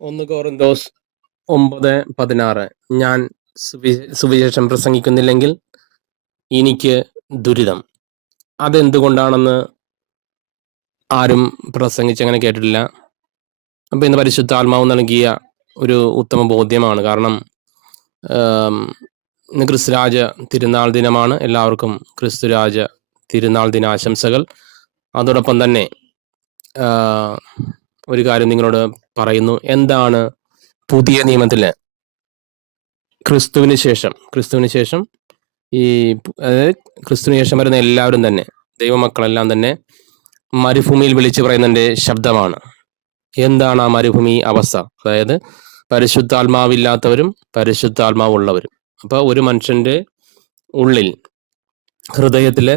ഒന്ന് കോറിന്തോസ് 9:16. ഞാൻ സുവിശേഷം പ്രസംഗിക്കുന്നില്ലെങ്കിൽ എനിക്ക് ദുരിതം. അതെന്തുകൊണ്ടാണെന്ന് ആരും പ്രസംഗിച്ചങ്ങനെ കേട്ടിട്ടില്ല. അപ്പൊ ഇന്ന് പരിശുദ്ധാത്മാവ് നൽകിയ ഒരു ഉത്തമ ബോധ്യമാണ്. കാരണം ഇന്ന് ക്രിസ്തുരാജ തിരുനാൾ ദിനമാണ്. എല്ലാവർക്കും ക്രിസ്തുരാജ തിരുനാൾ ദിനാശംസകൾ. അതോടൊപ്പം തന്നെ ഒരു കാര്യം നിങ്ങളോട് പറയുന്നു. എന്താണ് പുതിയ നിയമത്തില് ക്രിസ്തുവിന് ശേഷം ഈ അതായത് ക്രിസ്തുവിന് ശേഷം വരുന്ന എല്ലാവരും തന്നെ, ദൈവമക്കളെല്ലാം തന്നെ മരുഭൂമിയിൽ വിളിച്ചു പറയുന്നതിന്റെ ശബ്ദമാണ്. എന്താണ് ആ മരുഭൂമി അവസ്ഥ? അതായത് പരിശുദ്ധാത്മാവില്ലാത്തവരും പരിശുദ്ധാത്മാവുള്ളവരും. അപ്പൊ ഒരു മനുഷ്യന്റെ ഉള്ളിൽ, ഹൃദയത്തില്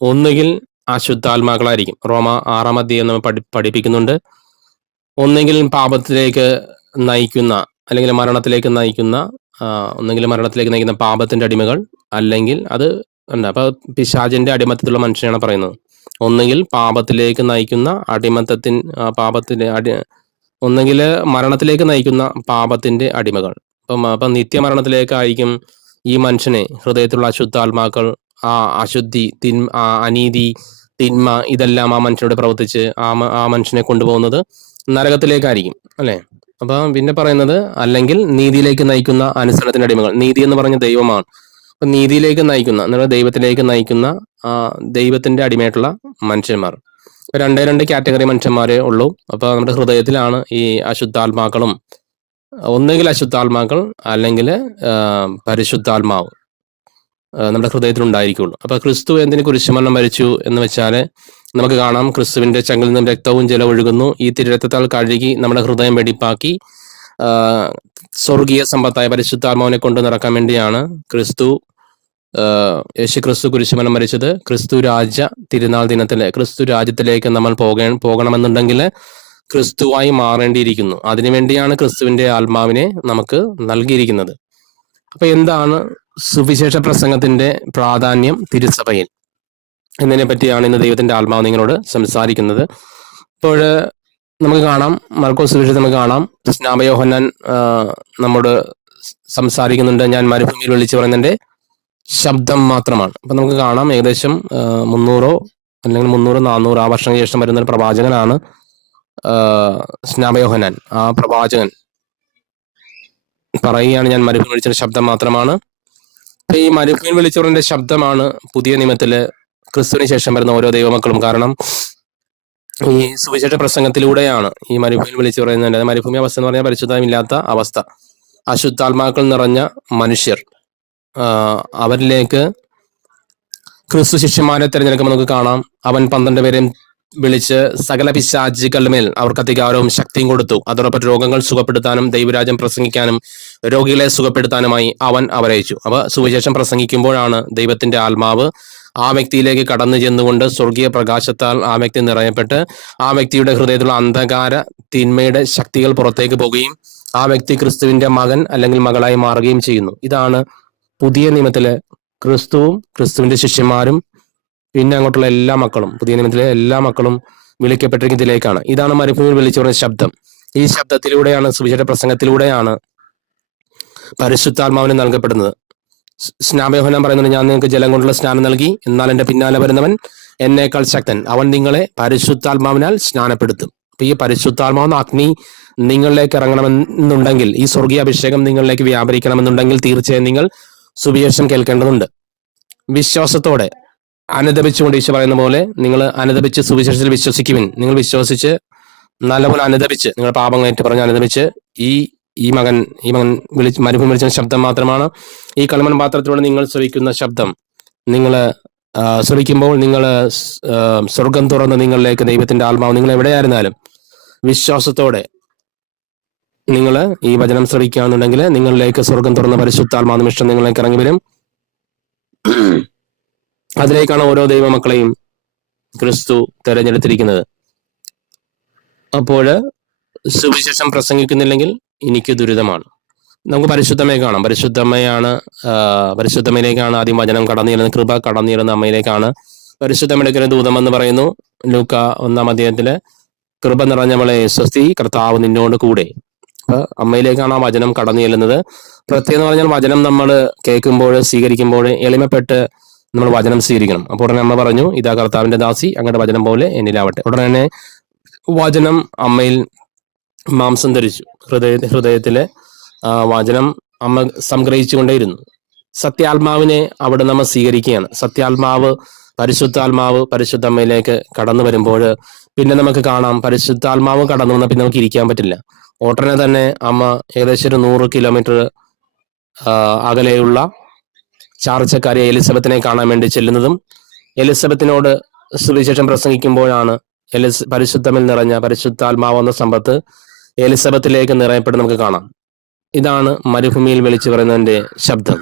ഒന്നുകിൽ അശുദ്ധാത്മാക്കളായിരിക്കും. റോമ 6-ാം അധ്യായം നമ്മൾ പഠിപ്പിക്കുന്നുണ്ട്. ഒന്നെങ്കിൽ പാപത്തിലേക്ക് നയിക്കുന്ന, അല്ലെങ്കിൽ മരണത്തിലേക്ക് നയിക്കുന്ന, ഒന്നെങ്കിൽ മരണത്തിലേക്ക് നയിക്കുന്ന പാപത്തിന്റെ അടിമകൾ, അല്ലെങ്കിൽ അത് അപ്പൊ പിശാചിന്റെ അടിമത്തത്തിലുള്ള മനുഷ്യനാണ് പറയുന്നത്. ഒന്നുകിൽ പാപത്തിലേക്ക് നയിക്കുന്ന ഒന്നെങ്കിൽ മരണത്തിലേക്ക് നയിക്കുന്ന പാപത്തിന്റെ അടിമകൾ. അപ്പം നിത്യമരണത്തിലേക്കായിരിക്കും ഈ മനുഷ്യനെ, ഹൃദയത്തിലുള്ള അശുദ്ധാത്മാക്കൾ, ആ അശുദ്ധി, അനീതി, തിന്മ ഇതെല്ലാം ആ മനുഷ്യനോട് പ്രവർത്തിച്ച് ആ മനുഷ്യനെ കൊണ്ടുപോകുന്നത് നരകത്തിലേക്കായിരിക്കും, അല്ലെ? അപ്പൊ പിന്നെ പറയുന്നത്, അല്ലെങ്കിൽ നീതിയിലേക്ക് നയിക്കുന്ന അനുസരണത്തിന്റെ അടിമകൾ. നീതി എന്ന് പറഞ്ഞ ദൈവമാണ്. അപ്പൊ നീതിയിലേക്ക് നയിക്കുന്ന, ദൈവത്തിലേക്ക് നയിക്കുന്ന ദൈവത്തിന്റെ അടിമയായിട്ടുള്ള മനുഷ്യന്മാർ. രണ്ട് കാറ്റഗറി മനുഷ്യന്മാരെ ഉള്ളൂ. അപ്പൊ നമ്മുടെ ഹൃദയത്തിലാണ് ഈ അശുദ്ധാത്മാക്കളും, ഒന്നുകിൽ അശുദ്ധാത്മാക്കൾ അല്ലെങ്കിൽ പരിശുദ്ധാത്മാവ് നമ്മുടെ ഹൃദയത്തിൽ ഉണ്ടായിരിക്കുള്ളൂ. അപ്പൊ ക്രിസ്തു എന്തിന് കുരിശുമരണം മരിച്ചു എന്ന് വെച്ചാൽ നമുക്ക് കാണാം, ക്രിസ്തുവിന്റെ ചങ്കിൽ നിന്നും രക്തവും ജലം ഒഴുകുന്നു. ഈ തിരുരക്തത്താൽ കഴുകി നമ്മുടെ ഹൃദയം വെടിപ്പാക്കി സ്വർഗീയ സമ്പത്തായ പരിശുദ്ധാത്മാവിനെ കൊണ്ട് നിറക്കാൻ വേണ്ടിയാണ് യേശു ക്രിസ്തു കുരിശുമരണം മരിച്ചത്. ക്രിസ്തു രാജ തിരുനാൾ ദിനത്തില് ക്രിസ്തു രാജ്യത്തിലേക്ക് നമ്മൾ പോകണമെന്നുണ്ടെങ്കിൽ ക്രിസ്തുവായി മാറേണ്ടിയിരിക്കുന്നു. അതിനുവേണ്ടിയാണ് ക്രിസ്തുവിന്റെ ആത്മാവിനെ നമുക്ക് നൽകിയിരിക്കുന്നത്. അപ്പൊ എന്താണ് സുവിശേഷ പ്രസംഗത്തിന്റെ പ്രാധാന്യം തിരുസഭയിൽ എന്നതിനെ പറ്റിയാണ് ഇന്ന് ദൈവത്തിന്റെ ആത്മാവ് നിങ്ങളോട് സംസാരിക്കുന്നത്. അപ്പോൾ നമുക്ക് കാണാം, മർക്കോസ് സുവിശേഷത്തിൽ നമുക്ക് കാണാം, സ്നാപക യോഹന്നാൻ നമ്മോട് സംസാരിക്കുന്നുണ്ട്. ഞാൻ മരുഭൂമിയിൽ വിളിച്ചു പറയുന്നതിന്റെ ശബ്ദം മാത്രമാണ്. അപ്പൊ നമുക്ക് കാണാം, ഏകദേശം 300 അല്ലെങ്കിൽ 300-400 ആ വർഷങ്ങൾക്ക് ശേഷം വരുന്ന ഒരു പ്രവാചകനാണ് സ്നാപക യോഹന്നാൻ. ആ പ്രവാചകൻ പറയുകയാണ്, ഞാൻ മരുഭൂമി വിളിച്ച ശബ്ദം മാത്രമാണ്. ഈ മരുഭൂമി വിളിച്ചവരുടെ ശബ്ദമാണ് പുതിയ നിയമത്തില് ക്രിസ്തുവിന് ശേഷം വരുന്ന ഓരോ ദൈവമക്കളും. കാരണം ഈ സുവിശേഷ പ്രസംഗത്തിലൂടെയാണ് ഈ മരുഭൂമിയിൽ വിളിച്ചു പറയുന്നത്. മരുഭൂമി അവസ്ഥ എന്ന് പറഞ്ഞാൽ പരിശുദ്ധമില്ലാത്ത അവസ്ഥ, അശുദ്ധാത്മാക്കൾ നിറഞ്ഞ മനുഷ്യർ. അവരിലേക്ക് ക്രിസ്തു ശിഷ്യന്മാരെ തിരഞ്ഞെടുക്കുമ്പോൾ നമുക്ക് കാണാം, അവൻ 12 പേരെയും വിളിച്ച് സകല പിശാചുകളുടെ മേൽ അവർക്ക് അധികാരവും ശക്തിയും കൊടുത്തു. അതോടൊപ്പം രോഗങ്ങൾ സുഖപ്പെടുത്താനും ദൈവരാജ്യം പ്രസംഗിക്കാനും രോഗികളെ സുഖപ്പെടുത്താനുമായി അവൻ അവരയച്ചു. അപ്പൊ സുവിശേഷം പ്രസംഗിക്കുമ്പോഴാണ് ദൈവത്തിന്റെ ആത്മാവ് ആ വ്യക്തിയിലേക്ക് കടന്നു ചെന്നുകൊണ്ട് സ്വർഗീയ പ്രകാശത്താൽ ആ വ്യക്തി നിറയപ്പെട്ട് ആ വ്യക്തിയുടെ ഹൃദയത്തിലുള്ള അന്ധകാര തിന്മയുടെ ശക്തികൾ പുറത്തേക്ക് പോവുകയും ആ വ്യക്തി ക്രിസ്തുവിന്റെ മകൻ അല്ലെങ്കിൽ മകളായി മാറുകയും ചെയ്യുന്നു. ഇതാണ് പുതിയ നിയമത്തിലെ ക്രിസ്തുവും ക്രിസ്തുവിന്റെ ശിഷ്യന്മാരും പിന്നെ അങ്ങോട്ടുള്ള എല്ലാ മക്കളും, പുതിയ നിയമത്തിലെ എല്ലാ മക്കളും വിളിക്കപ്പെട്ടിരിക്കുന്ന ഇതിലേക്കാണ്. ഇതാണ് മരുഭൂമിയിൽ വിളിച്ചു പറഞ്ഞ ശബ്ദം. ഈ ശബ്ദത്തിലൂടെയാണ്, സുവിശേഷ പ്രസംഗത്തിലൂടെയാണ് പരിശുദ്ധാത്മാവിന് നൽകപ്പെടുന്നത്. സ്നാപക യോഹന്നാൻ പറയുന്നത്, ഞാൻ നിങ്ങൾക്ക് ജലം കൊണ്ടുള്ള സ്നാനം നൽകി, എന്നാൽ എന്റെ പിന്നാലെ വരുന്നവൻ എന്നേക്കാൾ ശക്തൻ, അവൻ നിങ്ങളെ പരിശുദ്ധാത്മാവിനാൽ സ്നാനപ്പെടുത്തും. അപ്പൊ ഈ പരിശുദ്ധാത്മാവെന്ന അഗ്നി നിങ്ങളിലേക്ക് ഇറങ്ങണമെന്നുണ്ടെങ്കിൽ, ഈ സ്വർഗീയ അഭിഷേകം നിങ്ങളിലേക്ക് വ്യാപരിക്കണമെന്നുണ്ടെങ്കിൽ തീർച്ചയായും നിങ്ങൾ സുവിശേഷം കേൾക്കേണ്ടതുണ്ട്. വിശ്വാസത്തോടെ അനുദപിച്ചുകൊണ്ട്, ഈശോ പറയുന്ന പോലെ നിങ്ങൾ അനുദപിച്ച് സുവിശേഷത്തിൽ വിശ്വസിക്കുവിൻ. നിങ്ങൾ വിശ്വസിച്ച് നല്ലപോലെ അനുദപിച്ച്, നിങ്ങൾ പാപങ്ങൾ ഏറ്റു പറഞ്ഞ് അനുദപിച്ച് ഈ മകൻ മരുഭൂമി വിളിച്ച ശബ്ദം മാത്രമാണ്. ഈ കളിമൺ പാത്രത്തിലൂടെ നിങ്ങൾ ശ്രവിക്കുന്ന ശബ്ദം, നിങ്ങൾ ശ്രവിക്കുമ്പോൾ നിങ്ങൾ സ്വർഗം തുറന്ന് നിങ്ങളിലേക്ക് ദൈവത്തിന്റെ ആത്മാവ്, നിങ്ങൾ എവിടെയായിരുന്നാലും വിശ്വാസത്തോടെ നിങ്ങൾ ഈ വചനം ശ്രവിക്കുകയാണെന്നുണ്ടെങ്കിൽ നിങ്ങളിലേക്ക് സ്വർഗം തുറന്ന പരിശുദ്ധാത്മാ നിമിഷം നിങ്ങളിലേക്ക് ഇറങ്ങി വരും. അതിലേക്കാണ് ഓരോ ദൈവമക്കളെയും ക്രിസ്തു തെരഞ്ഞെടുത്തിരിക്കുന്നത്. അപ്പോൾ സുവിശേഷം പ്രസംഗിക്കുന്നില്ലെങ്കിൽ എനിക്ക് ദുരിതമാണ്. നമുക്ക് പരിശുദ്ധമയെ കാണാം. പരിശുദ്ധമയിലേക്കാണ് ആദ്യം വചനം കടന്നുചെല്ലുന്നത്, കൃപ കടന്നുചെല്ലുന്ന അമ്മയിലേക്കാണ്. പരിശുദ്ധമയുടെ ദൂതം എന്ന് പറയുന്നു ലൂക്ക 1-ാം അധ്യായത്തില്, കൃപ നിറഞ്ഞവളെ സ്വസ്തി, കർത്താവ് നിന്നോട് കൂടെ. അപ്പൊ അമ്മയിലേക്കാണ് ആ വചനം കടന്നു ചെല്ലുന്നത്. പ്രത്യേകം എന്ന് പറഞ്ഞാൽ വചനം നമ്മൾ കേൾക്കുമ്പോൾ, സ്വീകരിക്കുമ്പോൾ എളിമപ്പെട്ട് നമ്മൾ വചനം സ്വീകരിക്കണം. അപ്പോൾ ഉടനെ അമ്മ പറഞ്ഞു, ഇതാ കർത്താവിന്റെ ദാസി, അങ്ങയുടെ വചനം പോലെ എന്നിലാവട്ടെ. ഉടനെ തന്നെ വചനം അമ്മയിൽ മാംസം ധരിച്ചു. ഹൃദയത്തിലെ വചനം അമ്മ സംഗ്രഹിച്ചുകൊണ്ടേയിരുന്നു. സത്യാത്മാവിനെ അവിടെ നമ്മൾ സ്വീകരിക്കുകയാണ്. സത്യാത്മാവ്, പരിശുദ്ധാത്മാവ് പരിശുദ്ധ അമ്മയിലേക്ക് കടന്നു വരുമ്പോൾ പിന്നെ നമുക്ക് കാണാം, പരിശുദ്ധാത്മാവ് കടന്നു വന്നാൽ പിന്നെ നമുക്ക് ഇരിക്കാൻ പറ്റില്ല. ഉടനെ തന്നെ അമ്മ ഏകദേശം ഒരു 100 കിലോമീറ്റർ അകലെയുള്ള ചാർച്ചക്കാരി എലിസബത്തിനെ കാണാൻ വേണ്ടി ചെല്ലുന്നതും എലിസബത്തിനോട് സുവിശേഷം പ്രസംഗിക്കുമ്പോഴാണ് പരിശുദ്ധമിൽ നിറഞ്ഞ പരിശുദ്ധാത്മാവ് എന്ന സമ്പത്ത് എലിസബത്തിലേക്ക് നിറയപ്പെട്ട് നമുക്ക് കാണാം. ഇതാണ് മരുഭൂമിയിൽ വിളിച്ചു പറയുന്നതിന്റെ ശബ്ദം.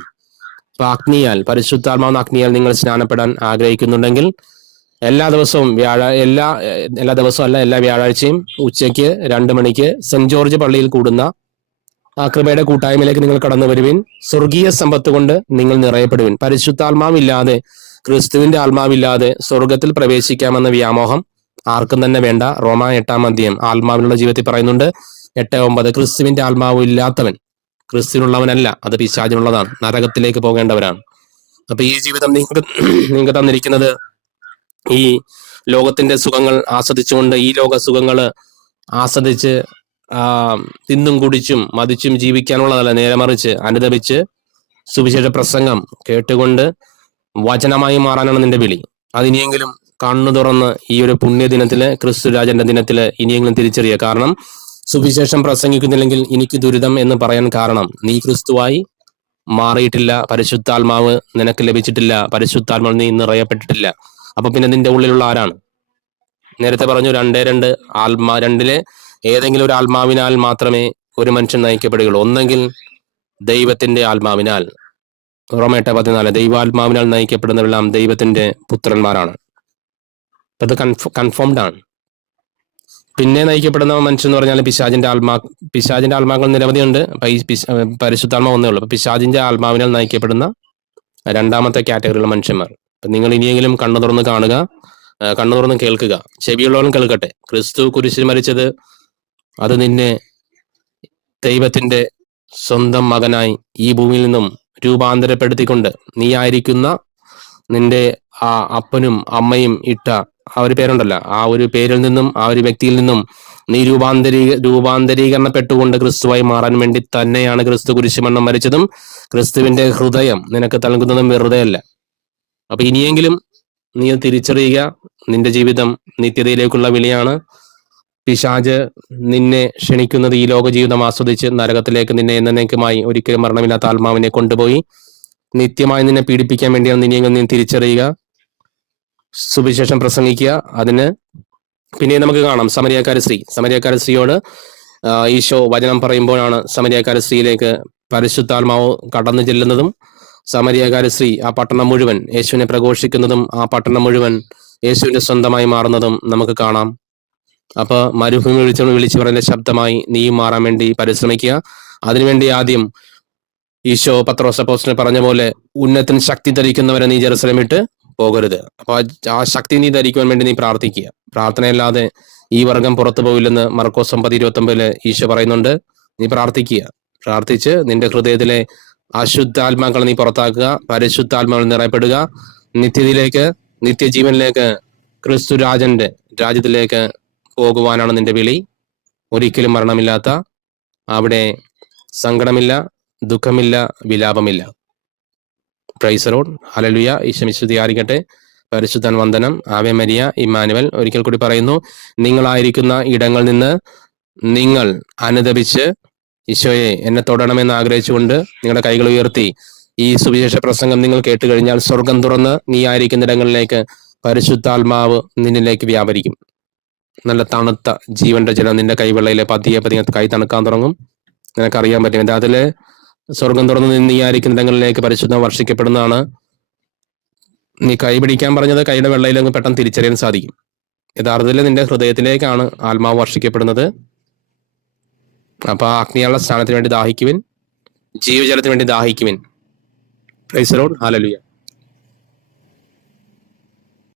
അപ്പൊ അഗ്നിയാൽ, പരിശുദ്ധാത്മാവെന്ന അഗ്നിയാൽ നിങ്ങൾ സ്നാനപ്പെടാൻ ആഗ്രഹിക്കുന്നുണ്ടെങ്കിൽ എല്ലാ ദിവസവും എല്ലാ ദിവസവും അല്ല, എല്ലാ വ്യാഴാഴ്ചയും ഉച്ചയ്ക്ക് 2 മണിക്ക് സെന്റ് ജോർജ് പള്ളിയിൽ കൂടുന്ന ആ കൃപയുടെ കൂട്ടായ്മയിലേക്ക് നിങ്ങൾ കടന്നു വരുവിൻ. സ്വർഗീയ സമ്പത്ത് കൊണ്ട് നിങ്ങൾ നിറയപ്പെടുവിൻ. പരിശുദ്ധാത്മാവില്ലാതെ, ക്രിസ്തുവിന്റെ ആത്മാവില്ലാതെ സ്വർഗത്തിൽ പ്രവേശിക്കാമെന്ന വ്യാമോഹം ആർക്കും തന്നെ വേണ്ട. റോമ 8-ാം അധ്യായം ആത്മാവിനുള്ള ജീവിതത്തിൽ പറയുന്നുണ്ട്, 8:9. ക്രിസ്തുവിന്റെ ആത്മാവ് ഇല്ലാത്തവൻ ക്രിസ്തുവിനുള്ളവനല്ല, അത് പിശാചിനുള്ളതാണ്, നരകത്തിലേക്ക് പോകേണ്ടവരാണ്. അപ്പൊ ഈ ജീവിതം നിങ്ങൾക്ക് തന്നിരിക്കുന്നത് ഈ ലോകത്തിന്റെ സുഖങ്ങൾ ആസ്വദിച്ചുകൊണ്ട്, ഈ ലോക സുഖങ്ങള് ആസ്വദിച്ച് തിന്നും കുടിച്ചും മതിച്ചും ജീവിക്കാനുള്ളതല്ല. നേരെ മറിച്ച് അനുദപിച്ച് സുവിശേഷ പ്രസംഗം കേട്ടുകൊണ്ട് വചനമായി മാറാനാണ് നിന്റെ വിളി. അതിനിയെങ്കിലും കണ്ണു തുറന്ന് ഈ ഒരു പുണ്യദിനത്തില്, ക്രിസ്തുരാജന്റെ ദിനത്തില് ഇനിയെങ്കിലും തിരിച്ചറിയുക. കാരണം സുവിശേഷം പ്രസംഗിക്കുന്നില്ലെങ്കിൽ എനിക്ക് ദുരിതം എന്ന് പറയാൻ കാരണം, നീ ക്രിസ്തുവായി മാറിയിട്ടില്ല, പരിശുദ്ധാത്മാവ് നിനക്ക് ലഭിച്ചിട്ടില്ല, പരിശുദ്ധാത്മാവ് നീ നിറയപ്പെട്ടിട്ടില്ല. അപ്പൊ പിന്നെ നിന്റെ ഉള്ളിലുള്ള ആരാണ്? നേരത്തെ പറഞ്ഞു, 2 രണ്ടിലെ ഏതെങ്കിലും ഒരു ആത്മാവിനാൽ മാത്രമേ ഒരു മനുഷ്യൻ നയിക്കപ്പെടുകയുള്ളൂ. ഒന്നെങ്കിൽ ദൈവത്തിന്റെ ആത്മാവിനാൽ, റോമ 8:14, ദൈവാത്മാവിനാൽ നയിക്കപ്പെടുന്നവരെല്ലാം ദൈവത്തിന്റെ പുത്രന്മാരാണ്. അത് കൺഫേംഡ് ആണ്. പിന്നെ നയിക്കപ്പെടുന്ന മനുഷ്യൻ എന്ന് പറഞ്ഞാൽ പിശാചിന്റെ ആത്മാക്കൾ നിരവധിയുണ്ട്. പരിശുദ്ധാത്മാവ് ഒന്നേ ഉള്ളൂ. അപ്പൊ പിശാചിന്റെ ആത്മാവിനാൽ നയിക്കപ്പെടുന്ന രണ്ടാമത്തെ കാറ്റഗറിയിലുള്ള മനുഷ്യന്മാർ. അപ്പൊ നിങ്ങൾ ഇനിയെങ്കിലും കണ്ണു തുറന്ന് കാണുക, കണ്ണു തുറന്ന് കേൾക്കുക, ചെവിയുള്ളവരും കേൾക്കട്ടെ. ക്രിസ്തു കുരിശിൽ മരിച്ചത് അത് നിന്നെ ദൈവത്തിന്റെ സ്വന്തം മകനായി ഈ ഭൂമിയിൽ നിന്നും രൂപാന്തരപ്പെടുത്തിക്കൊണ്ട്, നീ ആയിരിക്കുന്ന നിന്റെ ആ അപ്പനും അമ്മയും ഇട്ട ആ ഒരു പേരുണ്ടല്ലോ, ആ ഒരു പേരിൽ നിന്നും, ആ ഒരു വ്യക്തിയിൽ നിന്നും നീ രൂപാന്തരീകരണപ്പെട്ടുകൊണ്ട് ക്രിസ്തുവായി മാറാൻ വേണ്ടി തന്നെയാണ് ക്രിസ്തു കുരിശുമരണം മരിച്ചതും. ക്രിസ്തുവിന്റെ ഹൃദയം നിനക്ക് നൽകുന്നതും വെറുതെയല്ല. അപ്പൊ ഇനിയെങ്കിലും നീ തിരിച്ചറിയുക, നിന്റെ ജീവിതം നിത്യതയിലേക്കുള്ള വിളിയാണ്. പിശാച് നിന്നെ ക്ഷണിക്കുന്നത് ഈ ലോക ജീവിതം ആസ്വദിച്ച് നരകത്തിലേക്ക് നിന്നെ എന്നേക്കുമായി ഒരിക്കലും മരണമില്ലാത്ത ആത്മാവിനെ കൊണ്ടുപോയി നിത്യമായി നിന്നെ പീഡിപ്പിക്കാൻ വേണ്ടിയാണ്. ഇനിയെങ്കിലും നീ തിരിച്ചറിയുക, സുവിശേഷം പ്രസംഗിക്കുക. അതിന് പിന്നെ നമുക്ക് കാണാം സമരിയക്കാരി സ്ത്രീയോട് ഈശോ വചനം പറയുമ്പോഴാണ് സമരിയക്കാരി സ്ത്രീയിലേക്ക് പരിശുദ്ധാത്മാവ് കടന്നു ചെല്ലുന്നതും, സമരിയക്കാരി സ്ത്രീ ആ പട്ടണം മുഴുവൻ യേശുവിനെ പ്രഘോഷിക്കുന്നതും, ആ പട്ടണം മുഴുവൻ യേശുവിന്റെ സ്വന്തമായി മാറുന്നതും നമുക്ക് കാണാം. അപ്പൊ മരുഭൂമി വിളിച്ചു പറയുന്ന ശബ്ദമായി നീ മാറാൻ വേണ്ടി പരിശ്രമിക്കുക. അതിനുവേണ്ടി ആദ്യം ഈശോ പത്രോസ് അപ്പോസ്തലൻ പറഞ്ഞ പോലെ, ഉന്നതൻ ശക്തി ധരിക്കുന്നവരെ നീ ജെറുസലേം വിട്ട് പോകരുത്. അപ്പൊ ആ ശക്തി നീ ധരിക്കുവാൻ വേണ്ടി നീ പ്രാർത്ഥിക്കുക. പ്രാർത്ഥനയല്ലാതെ ഈ വർഗം പുറത്തു പോവില്ലെന്ന് മർക്കോസ് 9:29 ഈശോ പറയുന്നുണ്ട്. നീ പ്രാർത്ഥിക്കുക, പ്രാർത്ഥിച്ച് നിന്റെ ഹൃദയത്തിലെ അശുദ്ധാത്മാക്കളെ നീ പുറത്താക്കുക, പരിശുദ്ധാത്മാക്കൾ നിറയപ്പെടുക, നിത്യതയിലേക്ക്, നിത്യജീവനിലേക്ക്, ക്രിസ്തു രാജന്റെ രാജ്യത്തിലേക്ക് പോകുവാനാണ് നിന്റെ വിളി. ഒരിക്കലും മരണമില്ലാത്ത, അവിടെ സങ്കടമില്ല, ദുഃഖമില്ല, വിലാപമില്ല. Praise the lord, hallelujah. Isho മിശിഹായിരിക്കട്ടെ. പരിശുദ്ധൻ വന്ദനം. Ave Maria, Emmanuel. ഒരിക്കൽ കൂടി പറയുന്നു, നിങ്ങളായിരിക്കുന്ന ഇടങ്ങളിൽ നിന്ന് നിങ്ങൾ അനുദപിച്ച് ഈശോയെ എന്നെ തൊടണമെന്ന് ആഗ്രഹിച്ചുകൊണ്ട് നിങ്ങളുടെ കൈകൾ ഉയർത്തി ഈ സുവിശേഷ പ്രസംഗം നിങ്ങൾ കേട്ട് കഴിഞ്ഞാൽ സ്വർഗം തുറന്ന് നീ ആയിരിക്കുന്ന ഇടങ്ങളിലേക്ക് പരിശുദ്ധാത്മാവ് നിന്നിലേക്ക് വ്യാപരിക്കും. നല്ല തണുത്ത ജീവന്റെ ജലം നിന്റെ കൈവെള്ളയിലെ പതിയെ കൈ തണുക്കാൻ തുടങ്ങും. നിനക്കറിയാൻ പറ്റും യഥാർത്ഥത്തില് സ്വർഗം തുറന്ന് നീ ആയിരിക്കുന്ന ഇടങ്ങളിലേക്ക് പരിശുദ്ധം വർഷിക്കപ്പെടുന്നതാണ്. നീ കൈ പിടിക്കാൻ പറഞ്ഞത് കൈയുടെ വെള്ളയിലങ്ങ് പെട്ടെന്ന് തിരിച്ചറിയാൻ സാധിക്കും. യഥാർത്ഥത്തിൽ നിന്റെ ഹൃദയത്തിലേക്കാണ് ആത്മാവ് വർഷിക്കപ്പെടുന്നത്. അപ്പൊ ആ അഗ്നിയുള്ള സ്ഥാനത്തിന് വേണ്ടി ദാഹിക്കുവിൻ, ജീവജലത്തിന് വേണ്ടി ദാഹിക്കുവിൻ. Praise the lord, hallelujah.